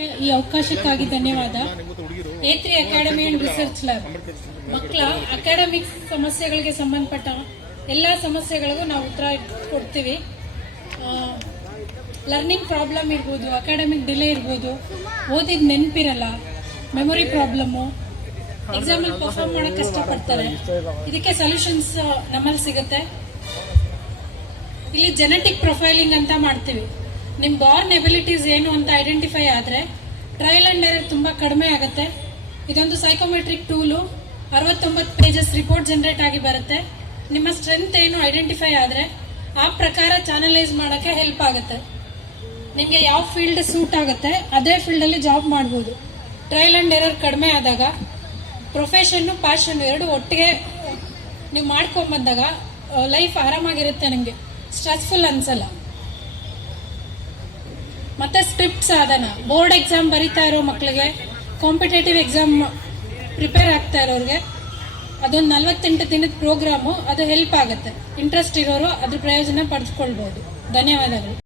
ಈ ಅವಕಾಶಕ್ಕಾಗಿ ಧನ್ಯವಾದ. A3 academy and research lab ಮಕ್ಕಳ ಅಕಾಡೆಮಿಕ್ ಸಮಸ್ಯೆಗಳಿಗೆ ಸಂಬಂಧಪಟ್ಟ ಎಲ್ಲ ಸಮಸ್ಯೆಗಳಿಗೂ ನಾವು ಉತ್ತರ ಕೊಡ್ತೀವಿ. ಲರ್ನಿಂಗ್ ಪ್ರಾಬ್ಲಮ್ ಇರ್ಬೋದು, ಅಕಾಡೆಮಿಕ್ ಡಿಲೇ ಇರ್ಬೋದು, ಓದಿದ ನೆನಪಿರಲ್ಲ, ಮೆಮೊರಿ ಪ್ರಾಬ್ಲಮ್ಮು, ಎಕ್ಸಾಮಲ್ಲಿ ಪರ್ಫಾರ್ಮ್ ಮಾಡಕ್ಕೆ ಕಷ್ಟಪಡ್ತಾರೆ. ಇದಕ್ಕೆ ಸೊಲ್ಯೂಷನ್ಸ್ ನಮ್ಮಲ್ಲಿ ಸಿಗುತ್ತೆ. ಇಲ್ಲಿ ಜೆನೆಟಿಕ್ ಪ್ರೊಫೈಲಿಂಗ್ ಅಂತ ಮಾಡ್ತೀವಿ. ನಿಮ್ ಬಾರ್ನ್ ಎಬಿಲಿಟೀಸ್ ಏನು ಅಂತ ಐಡೆಂಟಿಫೈ ಆದ್ರೆ ಟ್ರಯಲ್ ಅಂಡ್ ಎರರ್ ತುಂಬಾ ಕಡಿಮೆ ಆಗುತ್ತೆ. ಇದೊಂದು psychometric tool. 69 pages report generate ಆಗಿ ಬರುತ್ತೆ. ನಿಮ್ಮ ಸ್ಟ್ರೆಂತ್ ಏನು ಐಡೆಂಟಿಫೈ ಆದ್ರೆ ಆ ಪ್ರಕಾರ ಚಾನಲೈಸ್ ಮಾಡಕ್ಕೆ ಹೆಲ್ಪ್ ಆಗುತ್ತೆ. ನಿಮ್ಗೆ ಯಾವ ಫೀಲ್ಡ್ ಸೂಟ್ ಆಗುತ್ತೆ ಅದೇ ಫೀಲ್ಡ್ ಅಲ್ಲಿ ಜಾಬ್ ಮಾಡಬಹುದು. ಟ್ರಯಲ್ ಅಂಡ್ ಎರರ್ ಕಡಿಮೆ ಆದಾಗ ಪ್ರೊಫೆಷನ್ ಪ್ಯಾಷನ್ ಎರಡು ಒಟ್ಟಿಗೆ ನೀವು ಮಾಡ್ಕೊಂಡ್ ಬಂದಾಗ ಲೈಫ್ ಆರಾಮಾಗಿರುತ್ತೆ. ನಿಮ್ಗೆ ಸ್ಟ್ರೆಸ್ಫುಲ್ ಅನ್ಸಲ್ಲ. ಮತ್ತೆ ಸ್ಕ್ರಿಪ್ಟ್ ಸಾಧನ, ಬೋರ್ಡ್ ಎಕ್ಸಾಮ್ ಬರೀತಾ ಇರೋ ಮಕ್ಕಳಿಗೆ, ಕಾಂಪಿಟೇಟಿವ್ ಎಕ್ಸಾಮ್ ಪ್ರಿಪೇರ್ ಆಗ್ತಾ ಇರೋರಿಗೆ ಅದೊಂದು 48 ದಿನದ ಪ್ರೋಗ್ರಾಮು. ಅದು ಹೆಲ್ಪ್ ಆಗುತ್ತೆ. ಇಂಟ್ರೆಸ್ಟ್ ಇರೋರು ಅದ್ರ ಪ್ರಯೋಜನ ಪಡೆದುಕೊಳ್ಬಹುದು. ಧನ್ಯವಾದಗಳು.